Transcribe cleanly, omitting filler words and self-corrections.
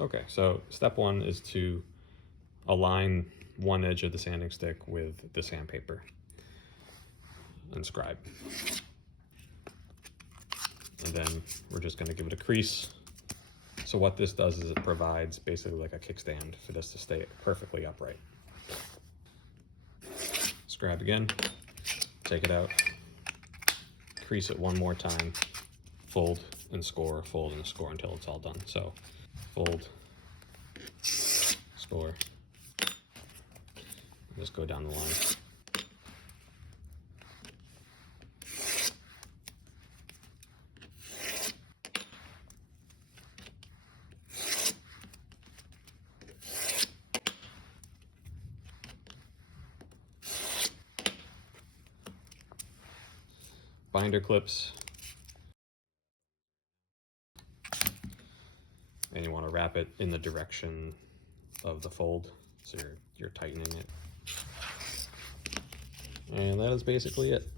Okay, so step one is to align one edge of the sanding stick with the sandpaper and scribe. And then we're just going to give it a crease. So what this does is it provides basically like a kickstand for this to stay perfectly upright. Scribe again, take it out, crease it one more time, fold and score until it's all done. So fold, score, just go down the line. Binder clips, and you want to wrap it in the direction of the fold, so you're tightening it. And that is basically it.